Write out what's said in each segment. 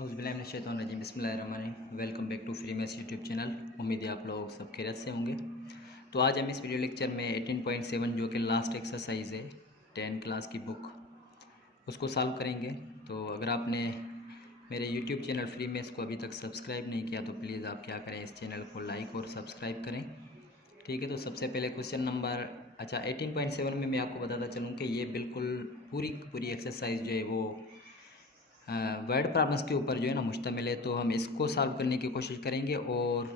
औज़ुबिल्लाहिमिनश्शैतानिर्रजीम बिस्मिल्लाहिर्रहमानिर्रहीम। Welcome back to free maths YouTube channel. उम्मीद है आप लोग सब खैरियत से होंगे। तो आज हम इस वीडियो लेक्चर में 18.7 जो कि लास्ट एक्सरसाइज है 10 क्लास की बुक, उसको सॉल्व करेंगे। तो अगर आपने मेरे यूट्यूब चैनल फ्री मैथ्स को अभी तक सब्सक्राइब नहीं किया तो प्लीज़ आप क्या करें, इस चैनल को लाइक और सब्सक्राइब करें। ठीक है, तो सबसे पहले क्वेश्चन नंबर 18.7 में मैं आपको बताता चलूँ कि ये बिल्कुल पूरी एक्सरसाइज जो है वो वर्ड प्रॉब्लम्स के ऊपर जो है ना मुश्तमिल है। तो हम इसको सॉल्व करने की कोशिश करेंगे और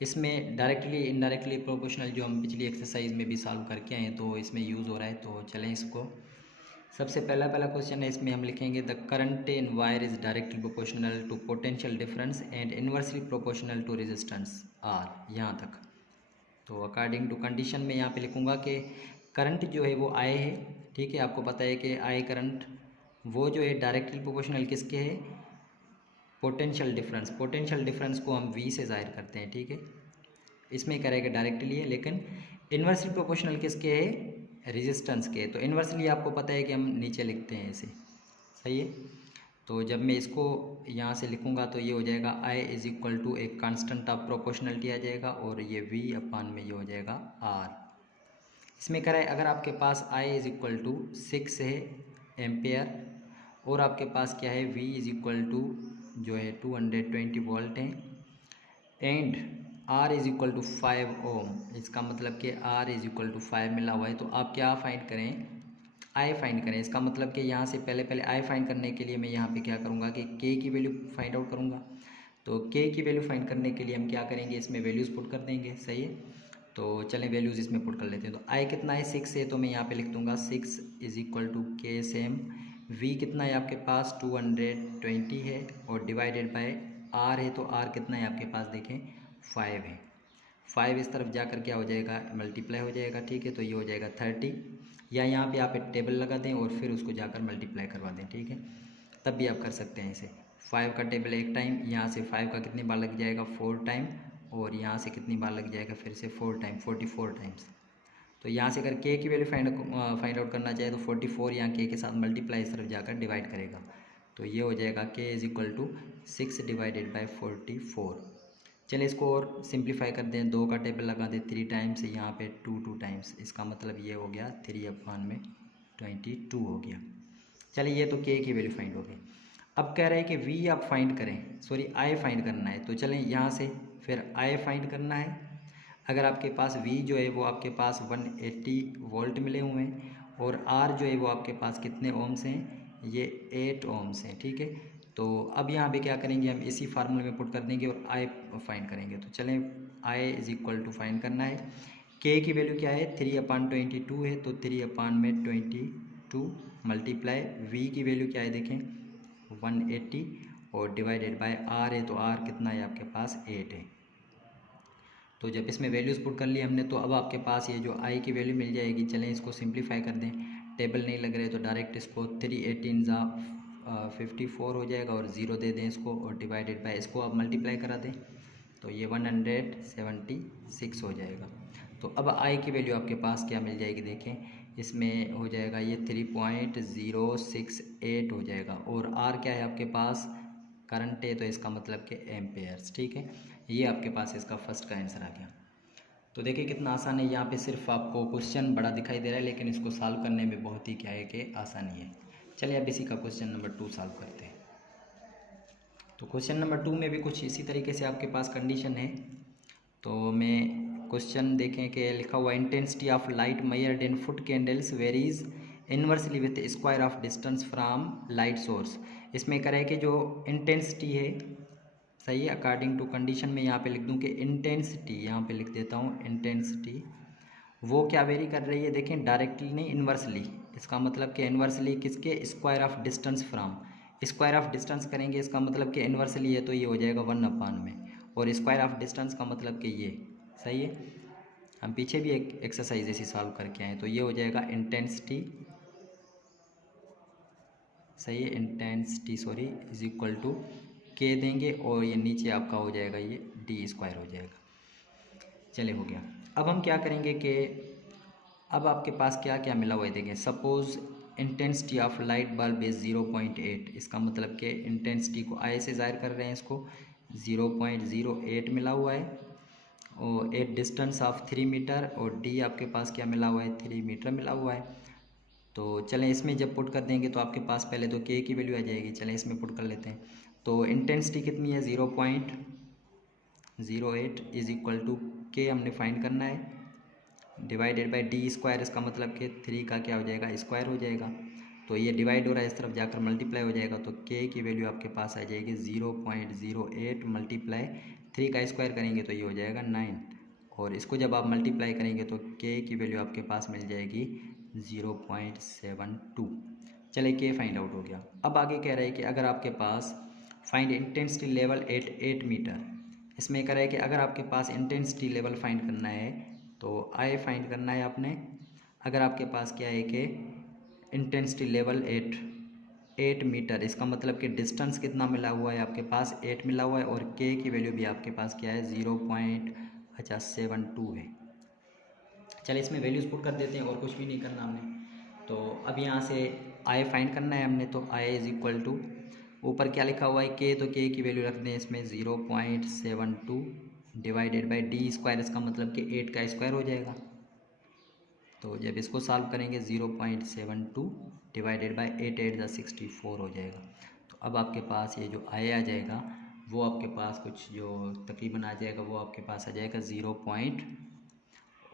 इसमें डायरेक्टली इनडायरेक्टली प्रोपोर्शनल जो हम पिछली एक्सरसाइज में भी सॉल्व करके आए हैं तो इसमें यूज़ हो रहा है। तो चलें इसको, सबसे पहला क्वेश्चन है, इसमें हम लिखेंगे the current in wire is directly proportional to potential difference and inversely proportional to resistance R, यहाँ तक। तो अकॉर्डिंग टू कंडीशन में यहाँ पे लिखूँगा कि करंट जो है वो आई है। ठीक है, आपको पता है कि आई करंट वो जो है डायरेक्टली प्रोपोर्शनल किसके है, पोटेंशियल डिफरेंस को हम वी से ज़ाहिर करते हैं। ठीक है, इसमें करेगा डायरेक्टली है, लेकिन इन्वर्सली प्रोपोर्शनल किसके है, रेजिस्टेंस के। तो इन्वर्सली आपको पता है कि हम नीचे लिखते हैं ऐसे, सही है। तो जब मैं इसको यहाँ से लिखूँगा तो ये हो जाएगा आई इज इक्वल टू एक कांस्टेंट ऑफ प्रोपोर्शनलिटी आ जाएगा और ये वी अपान में ये हो जाएगा आर। इसमें करें अगर आपके पास आई इज इक्वल टू 6 है एम्पेयर और आपके पास क्या है V इज इक्वल टू जो है 220 वोल्ट है and R is equal to 5 ohm, इसका मतलब कि R इज इक्वल टू 5 मिला हुआ है। तो आप क्या फाइंड करें, I फाइंड करें। इसका मतलब कि यहाँ से पहले I फाइंड करने के लिए मैं यहाँ पे क्या करूँगा कि K की वैल्यू फाइंड आउट करूँगा। तो K की वैल्यू फाइंड करने के लिए हम क्या करेंगे, इसमें वैल्यूज़ पुट कर देंगे, सही है। तो चलें वैल्यूज़ इसमें पुट कर लेते हैं। तो I कितना है 6 है, तो मैं यहाँ पे लिख दूँगा 6 is equal to K same. V कितना है आपके पास 220 है और डिवाइडेड बाय R है, तो R कितना है आपके पास देखें 5 है। 5 इस तरफ जाकर क्या हो जाएगा, मल्टीप्लाई हो जाएगा। ठीक है, तो ये हो जाएगा 30, या यहाँ पे आप एक टेबल लगा दें और फिर उसको जाकर मल्टीप्लाई करवा दें। ठीक है, तब भी आप कर सकते हैं इसे। 5 का टेबल एक टाइम, यहाँ से 5 का कितनी बार लग जाएगा 4 टाइम, और यहाँ से कितनी बार लग जाएगा फिर से 4 टाइम, 44 टाइम्स। तो यहाँ से अगर के की वैल्यू फाइंड आउट करना चाहे तो 44 यहाँ के साथ मल्टीप्लाई इस तरफ जाकर डिवाइड करेगा। तो ये हो जाएगा K is equal to 6 divided by 44। चलिए इसको और सिंप्लीफाई कर दें, 2 का टेबल लगा दें 3 टाइम्स, यहाँ पे 2 टाइम्स, इसका मतलब ये हो गया 3 अपान में 22 हो गया। चलिए ये तो के की वैल्यू फाइंड हो गई। अब कह रहे हैं कि वी आप फाइंड करें, सॉरी आई फाइंड करना है। तो चलें यहाँ से फिर आई फाइंड करना है। अगर आपके पास V जो है वो आपके पास 180 वोल्ट मिले हुए हैं और R जो है वो आपके पास कितने ओम्स हैं, ये 8 ओम्स हैं। ठीक है, तो अब यहाँ पे क्या करेंगे, हम इसी फार्मूले में पुट कर देंगे और I फाइंड करेंगे। तो चलें I is equal to find करना है। K की वैल्यू क्या है 3 अपान 22 है, तो 3 अपान में 22 मल्टीप्लाई V की वैल्यू क्या है देखें 180 और डिवाइडेड बाय R है, तो R कितना है आपके पास 8 है। तो जब इसमें वैल्यूज़ पुट कर ली हमने तो अब आपके पास ये जो आई की वैल्यू मिल जाएगी। चलें इसको सिंप्लीफाई कर दें, टेबल नहीं लग रहे तो डायरेक्ट इसको 3 18 ज़ा 54 हो जाएगा और 0 दे दें इसको और डिवाइडेड बाय इसको अब मल्टीप्लाई करा दें तो ये 176 हो जाएगा। तो अब आई की वैल्यू आपके पास क्या मिल जाएगी देखें, इसमें हो जाएगा ये 3.068 हो जाएगा और आर क्या है आपके पास करंट है, तो इसका मतलब कि एम्पेयर्स। ठीक है, ये आपके पास इसका फर्स्ट का आंसर आ गया। तो देखिए कितना आसान है, यहाँ पे सिर्फ आपको क्वेश्चन बड़ा दिखाई दे रहा है लेकिन इसको सॉल्व करने में बहुत ही क्या है कि आसानी है। चलिए अब इसी का क्वेश्चन नंबर 2 सॉल्व करते हैं। तो क्वेश्चन नंबर 2 में भी कुछ इसी तरीके से आपके पास कंडीशन है। तो मैं क्वेश्चन देखें कि लिखा हुआ intensity of light measured in foot candles varies inversely with square of distance from light source. इसमें करें कि जो इंटेंसिटी है, सही है, अकॉर्डिंग टू कंडीशन में यहाँ पे लिख दूँ कि इंटेंसिटी, यहाँ पे लिख देता हूँ इंटेंसिटी, वो क्या वेरी कर रही है देखें डायरेक्टली नहीं इन्वर्सली। इसका मतलब कि इन्वर्सली किसके, square of distance from, square of distance करेंगे इसका मतलब कि इन्वर्सली है तो ये हो जाएगा 1 अपान में, और स्क्वायर ऑफ डिस्टेंस का मतलब कि ये, सही है। हम पीछे भी एक एक्सरसाइज ऐसी सॉल्व करके आए, तो ये हो जाएगा इंटेंसिटी, सही है, intensity sorry is equal to K देंगे और ये नीचे आपका हो जाएगा ये डी स्क्वायर हो जाएगा। चले हो गया। अब हम क्या करेंगे कि अब आपके पास क्या क्या मिला हुआ है देखें। Suppose intensity of light bulb is 0.8। इसका मतलब कि इंटेंसिटी को आई से ज़ाहिर कर रहे हैं, इसको 0.08 मिला हुआ है, और एट डिस्टेंस ऑफ 3 मीटर, और डी आपके पास क्या मिला हुआ है, 3 मीटर मिला हुआ है। तो चलें इसमें जब पुट कर देंगे तो आपके पास पहले तो के की वैल्यू आ जाएगी। चलें इसमें पुट कर लेते हैं। तो इंटेंसिटी कितनी है, 0.08 इज इक्वल टू के हमने फाइंड करना है, डिवाइडेड बाई डी स्क्वायर। इसका मतलब कि 3 का क्या हो जाएगा, स्क्वायर हो जाएगा। तो ये डिवाइड हो रहा है, इस तरफ जाकर मल्टीप्लाई हो जाएगा, तो के की वैल्यू आपके पास आ जाएगी 0.08 मल्टीप्लाई 3 का स्क्वायर करेंगे तो ये हो जाएगा 9, और इसको जब आप मल्टीप्लाई करेंगे तो के की वैल्यू आपके पास मिल जाएगी 0.72। चले के फाइंड आउट हो गया। अब आगे कह रहा है कि अगर आपके पास find intensity level at 8 metre, इसमें कह रहा है कि अगर आपके पास इंटेंसिटी लेवल फाइंड करना है तो आई फाइंड करना है आपने। अगर आपके पास क्या है कि इंटेंसिटी लेवल 8 मीटर, इसका मतलब कि डिस्टेंस कितना मिला हुआ है आपके पास, 8 मिला हुआ है, और के की वैल्यू भी आपके पास क्या है, 0.72 है। चलिए इसमें वैल्यूज़ पुट कर देते हैं, और कुछ भी नहीं करना हमने। तो अब यहाँ से आई फाइंड करना है हमने, तो आई इज़ इक्वल टू, ऊपर क्या लिखा हुआ है के, तो के की वैल्यू रख दें इसमें 0.72 डिवाइडेड बाई डी स्क्वायर। इसका मतलब कि 8 का स्क्वायर हो जाएगा। तो जब इसको सॉल्व करेंगे 0.72 डिवाइडेड बाई 8 × 64 हो जाएगा। तो अब आपके पास ये जो आई आ जाएगा वो आपके पास कुछ जो तकरीबन आ जाएगा, वो आपके पास आ जाएगा 0.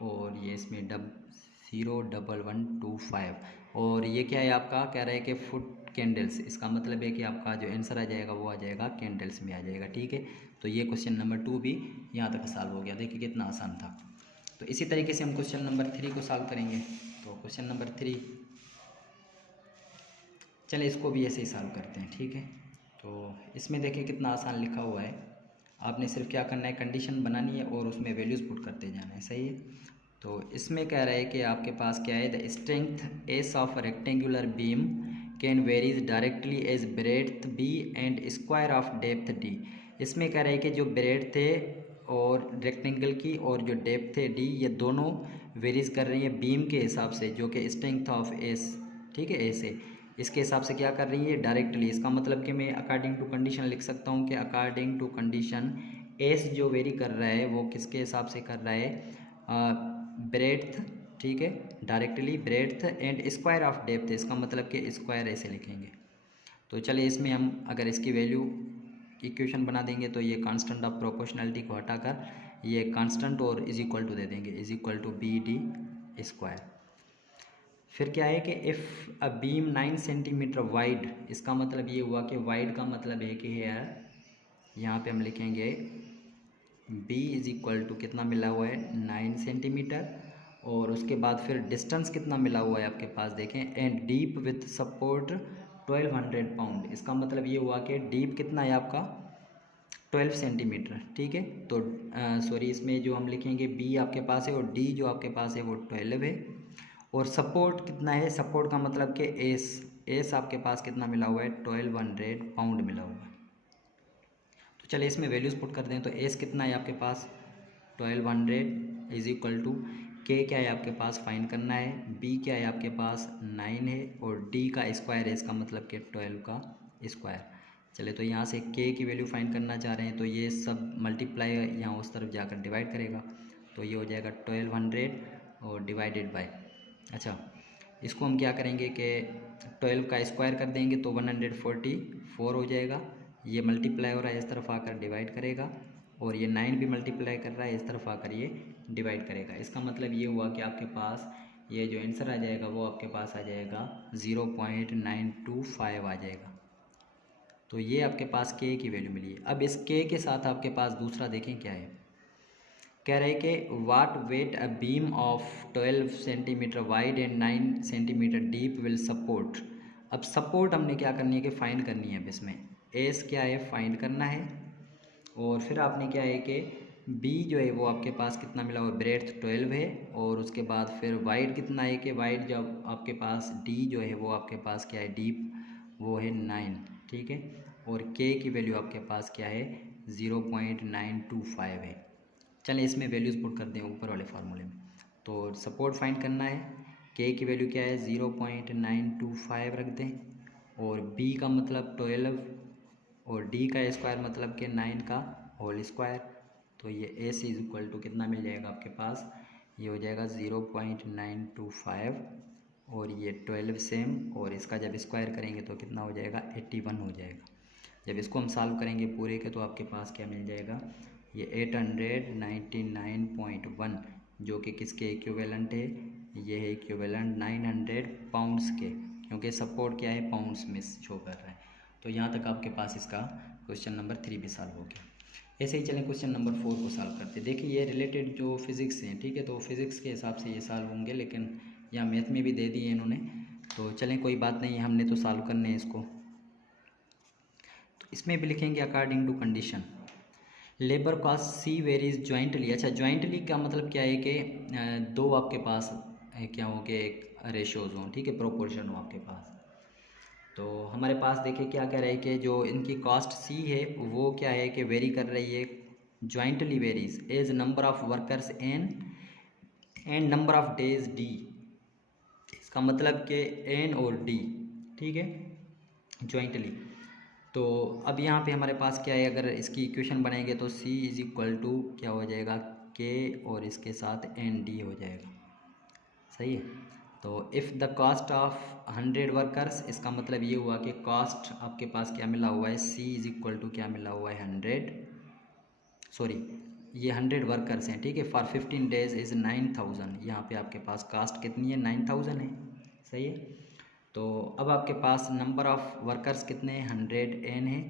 और ये इसमें 0.1125, और ये क्या है आपका, कह रहा है कि फुट कैंडल्स। इसका मतलब है कि आपका जो आंसर आ जाएगा वो आ जाएगा कैंडल्स में आ जाएगा। ठीक है, तो ये क्वेश्चन नंबर 2 भी यहाँ तक सॉल्व हो गया। देखिए कितना आसान था। तो इसी तरीके से हम क्वेश्चन नंबर 3 को सॉल्व करेंगे। तो क्वेश्चन नंबर 3, चलिए इसको भी ऐसे ही सॉल्व करते हैं। ठीक है, तो इसमें देखिए कितना आसान लिखा हुआ है। आपने सिर्फ क्या करना है, कंडीशन बनानी है और उसमें वैल्यूज़ पुट करते जाना है। सही है। तो इसमें कह रहा है कि आपके पास क्या है, the strength S of rectangular beam can varies directly as breadth B and square of depth D. इसमें कह रहा है कि जो ब्रेड्थ है और रेक्टेंगल की और जो डेप्थ है डी, ये दोनों वेरीज कर रही है बीम के हिसाब से, जो कि स्ट्रेंथ ऑफ एस, ठीक है, एस है, इसके हिसाब से क्या कर रही है, डायरेक्टली। इसका मतलब कि मैं अकॉर्डिंग टू कंडीशन लिख सकता हूँ कि अकॉर्डिंग टू कंडीशन एस जो वेरी कर रहा है वो किसके हिसाब से कर रहा है, ब्रेड्थ, ठीक है, directly breadth and square of depth. इसका मतलब कि स्क्वायर ऐसे लिखेंगे। तो चलिए इसमें हम अगर इसकी वैल्यू इक्वेशन बना देंगे तो ये कांस्टेंट ऑफ प्रोपोर्शनलिटी को हटाकर ये कांस्टेंट और इज इक्वल टू दे देंगे, is equal to B D square. फिर क्या है कि if a beam 9 centimetre wide, इसका मतलब ये हुआ कि वाइड का मतलब है कि यार यहाँ पे हम लिखेंगे b इज इक्वल टू कितना मिला हुआ है, 9 सेंटीमीटर, और उसके बाद फिर डिस्टेंस कितना मिला हुआ है आपके पास, देखें, and deep with support 1200 pound. इसका मतलब ये हुआ कि डीप कितना है आपका, 12 सेंटीमीटर। ठीक है, तो सॉरी, इसमें जो हम लिखेंगे b आपके पास है और d जो आपके पास है वो 12 है, और सपोर्ट कितना है, सपोर्ट का मतलब कि एस आपके पास कितना मिला हुआ है, 1200 पाउंड मिला हुआ है। तो चलिए इसमें वैल्यूज़ पुट कर दें। तो एस कितना है आपके पास, 1200 इज इक्वल टू के क्या है आपके पास फाइंड करना है, बी क्या है आपके पास 9 है, और डी का स्क्वायर है, इसका मतलब कि 12 का स्क्वायर। चले तो यहाँ से के की वैल्यू फाइंड करना चाह रहे हैं, तो ये सब मल्टीप्लाई यहाँ उस तरफ जाकर डिवाइड करेगा, तो ये हो जाएगा 1200 और डिवाइडेड बाय, अच्छा इसको हम क्या करेंगे कि 12 का स्क्वायर कर देंगे तो 144 हो जाएगा। ये मल्टीप्लाई हो रहा है, इस तरफ आकर डिवाइड करेगा, और ये 9 भी मल्टीप्लाई कर रहा है, इस तरफ आकर ये डिवाइड करेगा। इसका मतलब ये हुआ कि आपके पास ये जो आंसर आ जाएगा वो आपके पास आ जाएगा 0.925 आ जाएगा। तो ये आपके पास के की वैल्यू मिली है। अब इस के के साथ आपके पास दूसरा देखें क्या है, कह रहे हैं कि what weight a beam of 12 centimetre wide and 9 centimetre deep will support. अब सपोर्ट हमने क्या करनी है कि फाइंड करनी है। अब इसमें एस क्या है फाइंड करना है, और फिर आपने क्या है कि बी जो है वो आपके पास कितना मिला हुआ, ब्रेड्थ 12 है, और उसके बाद फिर वाइड कितना है कि वाइड जब आपके पास डी जो है वो आपके पास क्या है, डीप वो है 9, ठीक है, और के की वैल्यू आपके पास क्या है, 0.925 है। चलें इसमें वैल्यूज़ पुट कर दें ऊपर वाले फार्मूले में। तो सपोर्ट फाइंड करना है, के की वैल्यू क्या है 0.925 रख दें, और बी का मतलब 12 और डी का स्क्वायर मतलब कि 9 का होल स्क्वायर। तो ये एस इज इक्वल टू कितना मिल जाएगा आपके पास, ये हो जाएगा 0.925 और ये 12 सेम, और इसका जब स्क्वायर करेंगे तो कितना हो जाएगा 81 हो जाएगा। जब इसको हम सॉल्व करेंगे पूरे के तो आपके पास क्या मिल जाएगा, ये 899.1 जो कि किसके इक्विवेलेंट है, ये है इक्विवेलेंट 900 पाउंड्स के, क्योंकि सपोर्ट क्या है पाउंड्स में शो कर रहा है। तो यहाँ तक आपके पास इसका क्वेश्चन नंबर 3 भी सॉल्व हो गया। ऐसे ही चलें क्वेश्चन नंबर 4 को सॉल्व करते हैं। देखिए ये रिलेटेड जो फिज़िक्स हैं, ठीक है, तो फिज़िक्स के हिसाब से ये सॉल्व होंगे, लेकिन यहाँ मैथ में भी दे दिए इन्होंने, तो चलें कोई बात नहीं, हमने तो सॉल्व करने हैं इसको। तो इसमें भी लिखेंगे according to condition labour cost C varies jointly. अच्छा, ज्वाइंटली का मतलब क्या है कि दो आपके पास क्या हो गए, एक रेशोज़ हों, ठीक है, प्रोपोर्शन हो आपके पास। तो हमारे पास देखिए क्या कह रहा है कि जो इनकी कॉस्ट सी है वो क्या है कि वेरी कर रही है, jointly varies as number of workers and number of days D. इसका मतलब कि एन और डी, ठीक है, ज्वाइंटली। तो अब यहाँ पे हमारे पास क्या है, अगर इसकी इक्वेशन बनाएंगे तो सी इज इक्वल टू क्या हो जाएगा, के और इसके साथ एन डी हो जाएगा, सही है। तो if the cost of 100 workers, इसका मतलब ये हुआ कि कॉस्ट आपके पास क्या मिला हुआ है, सी इज इक्वल टू क्या मिला हुआ है 100, सॉरी ये 100 वर्कर्स हैं, ठीक है, फॉर 15 डेज इज़ 9000। यहाँ पे आपके पास कास्ट कितनी है 9000 है, सही है। तो अब आपके पास नंबर ऑफ़ वर्कर्स कितने हैं 100 एन है,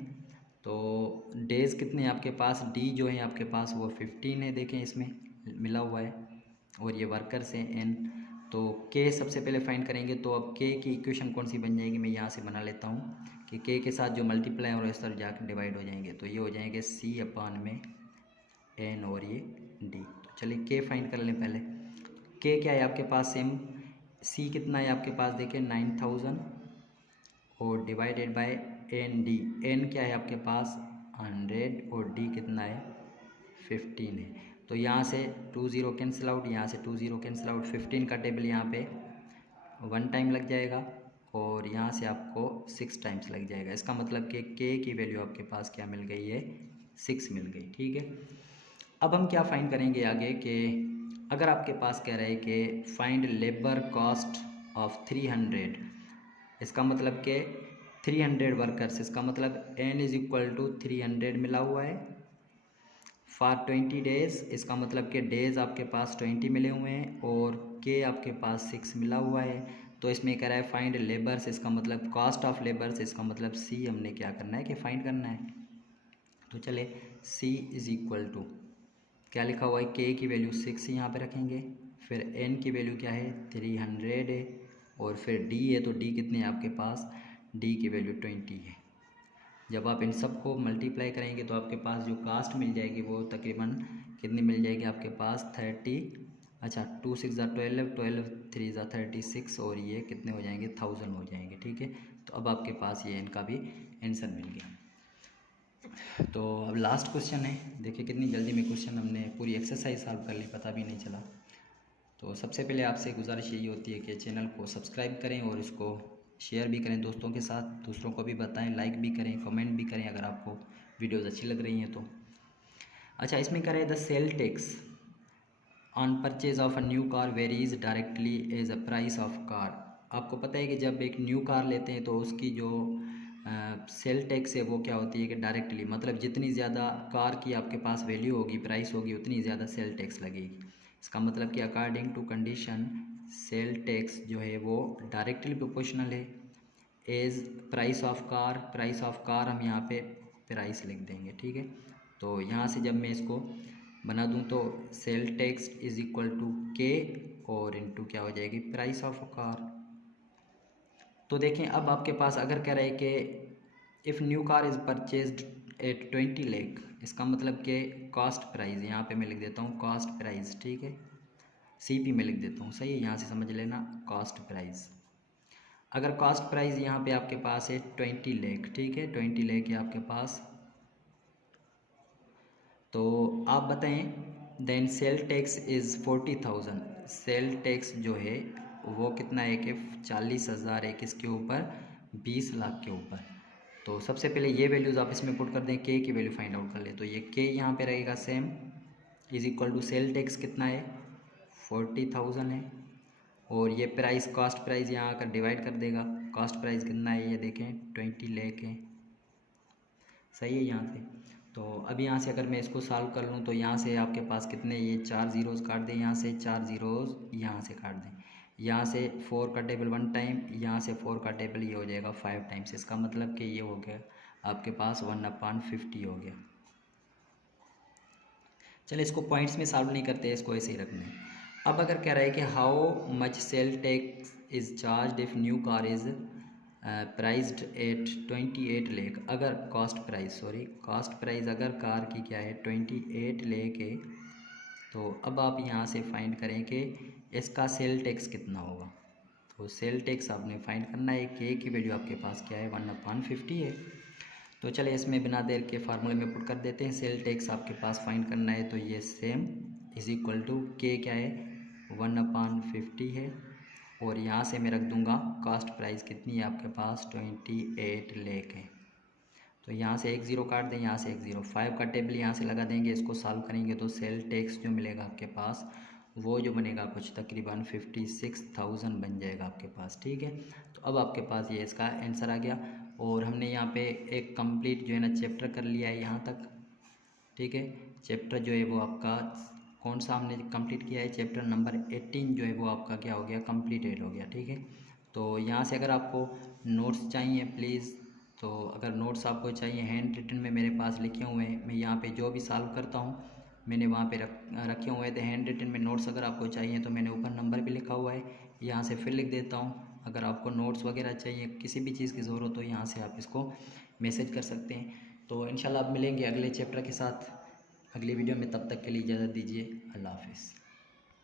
तो डेज़ कितने हैं आपके पास, डी जो है आपके पास वो 15 है, देखें इसमें मिला हुआ है, और ये वर्कर्स हैं एन। तो के सबसे पहले फाइंड करेंगे, तो अब के की इक्वेशन कौन सी बन जाएगी, मैं यहाँ से बना लेता हूँ कि के के साथ जो मल्टीप्लाई और इस तरह जाकर डिवाइड हो जाएंगे, तो ये हो जाएंगे सी अपान में एन और ये डी। तो चलिए के फाइंड कर लें पहले। के क्या है आपके पास सेम, सी कितना है आपके पास देखिए 9000 और divided by N D, N क्या है आपके पास 100 और डी कितना है 15 है। तो यहाँ से 2 0 कैंसिल आउट, यहाँ से 2 0 कैंसिल आउट, 15 का टेबल यहाँ पे 1 टाइम लग जाएगा और यहाँ से आपको 6 टाइम्स लग जाएगा। इसका मतलब कि के की वैल्यू आपके पास क्या मिल गई है 6 मिल गई, ठीक है। अब हम क्या फाइंड करेंगे आगे कि अगर आपके पास कह रहा है कि फाइंड लेबर कॉस्ट ऑफ 300, इसका मतलब कि 300 वर्कर्स, इसका मतलब n इज इक्वल टू 300 मिला हुआ है फॉर 20 डेज, इसका मतलब कि डेज आपके पास 20 मिले हुए हैं और के आपके पास 6 मिला हुआ है। तो इसमें कह रहा है फाइंड लेबर्स, इसका मतलब कॉस्ट ऑफ लेबर्स, इसका मतलब सी हमने क्या करना है कि फाइंड करना है। तो चले सी इज इक्वल टू क्या लिखा हुआ है, के की वैल्यू 6 यहाँ पे रखेंगे, फिर एन की वैल्यू क्या है 300 है, और फिर डी है तो डी कितने हैं आपके पास, डी की वैल्यू 20 है। जब आप इन सब को मल्टीप्लाई करेंगे तो आपके पास जो कास्ट मिल जाएगी वो तकरीबन कितनी मिल जाएगी आपके पास 30, अच्छा 2 6 12, 12 3 36 और ये कितने हो जाएंगे 1000 हो जाएंगे, ठीक है। तो अब आपके पास ये इनका भी आंसर मिल गया। तो अब लास्ट क्वेश्चन है, देखिए कितनी जल्दी में क्वेश्चन हमने पूरी एक्सरसाइज सॉल्व कर ली, पता भी नहीं चला। तो सबसे पहले आपसे गुजारिश यही होती है कि चैनल को सब्सक्राइब करें और इसको शेयर भी करें दोस्तों के साथ, दूसरों को भी बताएं, लाइक भी करें, कमेंट भी करें अगर आपको वीडियोज़ अच्छी लग रही हैं तो। अच्छा, इसमें कह रहे हैं the sale tax on purchase of a new car varies directly as a price of car. आपको पता है कि जब एक न्यू कार लेते हैं तो उसकी जो सेल टैक्स है वो क्या होती है कि डायरेक्टली, मतलब जितनी ज़्यादा कार की आपके पास वैल्यू होगी, प्राइस होगी, उतनी ज़्यादा सेल टैक्स लगेगी। इसका मतलब कि according to condition sale tax जो है वो डायरेक्टली प्रोपोर्शनल है as price of car. Price of car हम यहाँ पे प्राइस लिख देंगे, ठीक है। तो यहाँ से जब मैं इसको बना दूँ तो sale tax is equal to K और इनटू क्या हो जाएगी प्राइस ऑफ कार। तो देखें अब आपके पास अगर कह रहा है कि if new car is purchased at 20 lakh, इसका मतलब कि कॉस्ट प्राइस, यहाँ पे मैं लिख देता हूँ कॉस्ट प्राइस, ठीक है, सीपी में लिख देता हूँ, सही है, यहाँ से समझ लेना कॉस्ट प्राइस। अगर कॉस्ट प्राइस यहाँ पे आपके पास है 20 लाख, ठीक है, 20 लाख है आपके पास, तो आप बताएं then sale tax is 40,000, sale tax जो है वो कितना है कि 40,000 है किसके ऊपर, 20 लाख के ऊपर। तो सबसे पहले ये वैल्यूज़ आप इसमें पुट कर दें, के की वैल्यू फाइंड आउट कर ले। तो ये के यहाँ पे रहेगा same, is equal to sale tax कितना है 40,000 है, और ये प्राइस कॉस्ट प्राइस यहाँ आकर डिवाइड कर देगा। कॉस्ट प्राइस कितना है ये देखें 20 लाख है, सही है यहाँ से। तो अब यहाँ से अगर मैं इसको सॉल्व कर लूँ तो यहाँ से आपके पास कितने, ये 4 ज़ीरोज़ काट दें, यहाँ से 4 ज़ीरोज़ यहाँ से काट दें, यहाँ से 4 का टेबल 1 टाइम, यहाँ से 4 का टेबल ये हो जाएगा 5 टाइम्स। इसका मतलब कि ये हो गया आपके पास 1/50 हो गया। चलिए इसको पॉइंट्स में सॉल्व नहीं करते, इसको ऐसे ही रखना है। अब अगर कह रहा है कि how much sale tax is charge if new car is prized at 28 lakh, अगर कॉस्ट प्राइस अगर कार की क्या है 28 लाख है, तो अब आप यहाँ से फाइंड करें कि इसका सेल टैक्स कितना होगा। तो सेल टैक्स आपने फाइंड करना है, के की वैल्यू आपके पास क्या है 1/50 है। तो चले इसमें बिना देर के फार्मूले में पुट कर देते हैं। सेल टैक्स आपके पास फाइंड करना है, तो ये सेम इज़ इक्वल टू के क्या है 1/50 है, और यहाँ से मैं रख दूँगा कॉस्ट प्राइस कितनी है आपके पास 28 लाख है। तो यहाँ से 1 ज़ीरो काट दें, यहाँ से 1 ज़ीरो, 5 का टेबल यहाँ से लगा देंगे। इसको सॉल्व करेंगे तो सेल टैक्स जो मिलेगा आपके पास वो जो बनेगा कुछ तकरीबन 56,000 बन जाएगा आपके पास, ठीक है। तो अब आपके पास ये इसका आंसर आ गया, और हमने यहाँ पे एक कंप्लीट जो है ना चैप्टर कर लिया है यहाँ तक, ठीक है। चैप्टर जो है वो आपका कौन सा हमने कंप्लीट किया है, चैप्टर नंबर 18 जो है वो आपका क्या हो गया, कंप्लीटेड हो गया, ठीक है। तो यहाँ से अगर आपको नोट्स चाहिए प्लीज़, तो अगर नोट्स आपको चाहिए हैंड रिटन में मेरे पास लिखे हुए हैं, मैं यहाँ पे जो भी सॉल्व करता हूँ मैंने वहाँ पे रखे हुए थे हैंड रिटन में नोट्स। अगर आपको चाहिए तो मैंने ऊपर नंबर भी लिखा हुआ है, यहाँ से फिर लिख देता हूँ। अगर आपको नोट्स वगैरह चाहिए, किसी भी चीज़ की ज़रूरत हो, यहाँ से आप इसको मैसेज कर सकते हैं। तो इंशाल्लाह आप मिलेंगे अगले चैप्टर के साथ अगली वीडियो में, तब तक के लिए इजाज़त दीजिए, अल्लाह हाफिज़।